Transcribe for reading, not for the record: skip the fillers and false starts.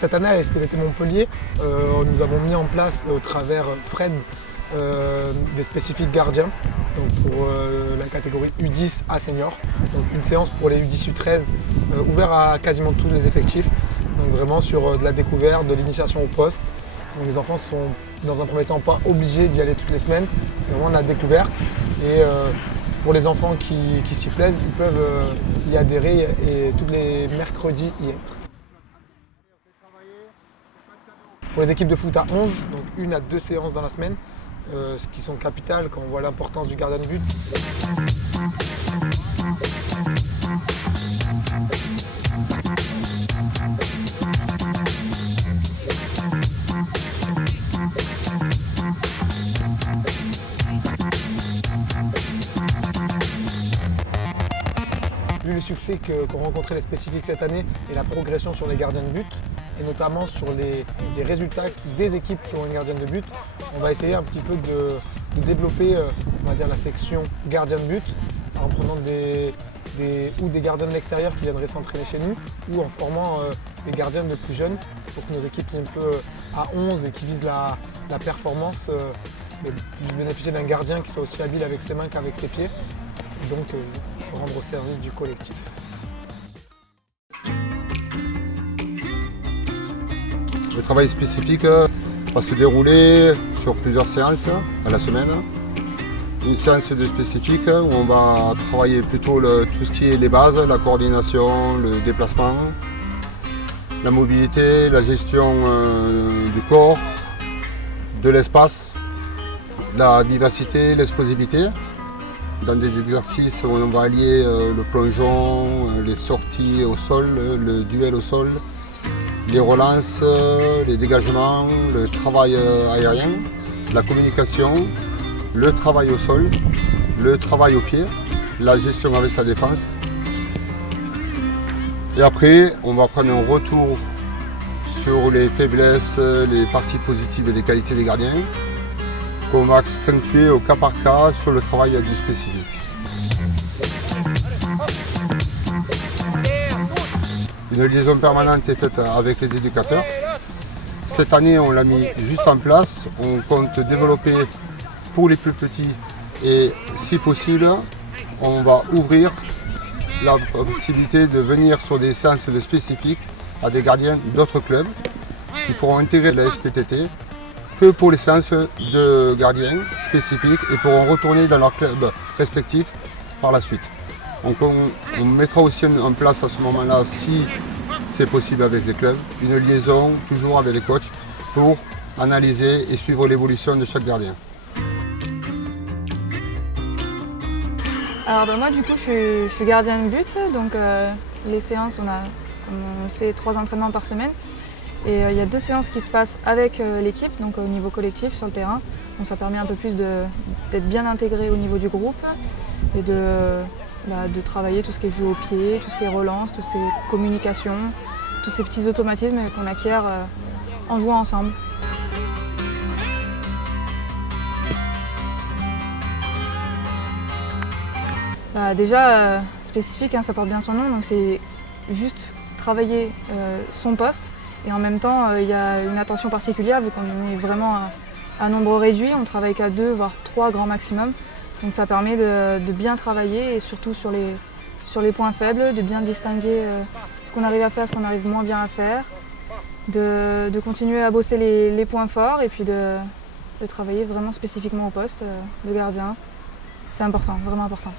cette année à la SPTT Montpellier, nous avons mis en place au travers Fred des spécifiques gardiens donc pour la catégorie U10 à senior. Donc une séance pour les U10 U13 ouvert à quasiment tous les effectifs. Donc vraiment sur de la découverte, de l'initiation au poste. Donc les enfants sont dans un premier temps pas obligés d'y aller toutes les semaines. C'est vraiment de la découverte. Et pour les enfants qui s'y plaisent, ils peuvent y adhérer et tous les mercredis y être. Pour les équipes de foot à 11, donc 1 à 2 séances dans la semaine, ce qui sont capitales quand on voit l'importance du gardien de but. Vu le succès qu'ont rencontré les spécifiques cette année et la progression sur les gardiens de but, et notamment sur les résultats des équipes qui ont une gardienne de but, on va essayer un petit peu de développer on va dire, la section gardien de but en prenant des gardiens de l'extérieur qui viendraient s'entraîner chez nous ou en formant des gardiens de plus jeunes pour que nos équipes qui un peu à 11 et qui visent la performance puissent bénéficier d'un gardien qui soit aussi habile avec ses mains qu'avec ses pieds et donc se rendre au service du collectif. Le travail spécifique va se dérouler sur plusieurs séances à la semaine. Une séance de spécifique où on va travailler plutôt tout ce qui est les bases, la coordination, le déplacement, la mobilité, la gestion du corps, de l'espace, la vivacité, l'explosivité. Dans des exercices où on va allier le plongeon, les sorties au sol, le duel au sol, les relances, les dégagements, le travail aérien, la communication, le travail au sol, le travail au pied, la gestion avec sa défense. Et après, on va prendre un retour sur les faiblesses, les parties positives et les qualités des gardiens qu'on va accentuer au cas par cas sur le travail du spécifique. Une liaison permanente est faite avec les éducateurs. Cette année, on l'a mis juste en place. On compte développer pour les plus petits et si possible, on va ouvrir la possibilité de venir sur des séances de spécifiques à des gardiens d'autres clubs qui pourront intégrer la SPTT que pour les séances de gardiens spécifiques et pourront retourner dans leur club respectif par la suite. Donc on mettra aussi en place à ce moment-là, si c'est possible avec les clubs, une liaison toujours avec les coachs pour analyser et suivre l'évolution de chaque gardien. Alors moi du coup je suis gardien de but, donc les séances on a comme on le sait 3 entraînements par semaine et il y a 2 séances qui se passent avec l'équipe, donc au niveau collectif sur le terrain. Donc ça permet un peu plus d'être bien intégré au niveau du groupe et de travailler tout ce qui est jeu au pied, tout ce qui est relance, toutes ces communications, tous ces petits automatismes qu'on acquiert en jouant ensemble. Déjà, spécifique, ça porte bien son nom, donc c'est juste travailler son poste et en même temps il y a une attention particulière vu qu'on est vraiment à nombre réduit, on travaille qu'à 2 voire 3 grand maximum. Donc ça permet de bien travailler et surtout sur les points faibles, de bien distinguer ce qu'on arrive à faire, ce qu'on arrive moins bien à faire, de continuer à bosser les points forts et puis de travailler vraiment spécifiquement au poste de gardien. C'est important, vraiment important.